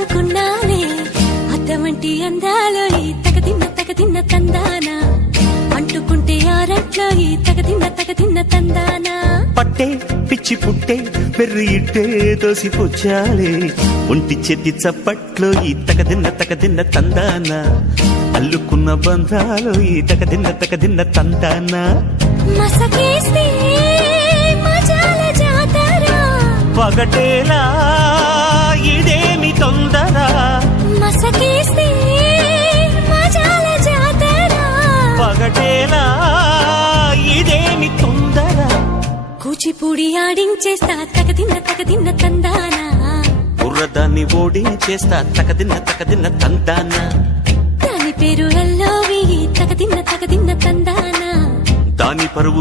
దాచుకున్నాలే అద్దమంటి అందాలో ఈ తగదిన్న తందానా అంటుకుంటే ఆరట్లో ఈ తగదిన్న తందానా పట్టే పిచ్చి పుట్టే పెర్రి ఇట్టే దోసిపుచ్చాలే ఒంటి చేతి చప్పట్లో ఈ తగదిన్న తందానా అల్లుకున్న బంధాలు ఈ తగదిన్న తందానా మసకేస్తే మజాల జాతర పగటేలా ఇదేమి తొందర మసకేస్తే మజాల జాతర పగటేలా ఇదేమి తొందర కూచిపూడి ఆడించేస్తా తగదిన్న తందానా బుర్రదాన్ని ఓడించేస్తా తగదిన్న తందానా దాని పేరు ఎల్లోవి తగదిన్న తందానా దాని పరువు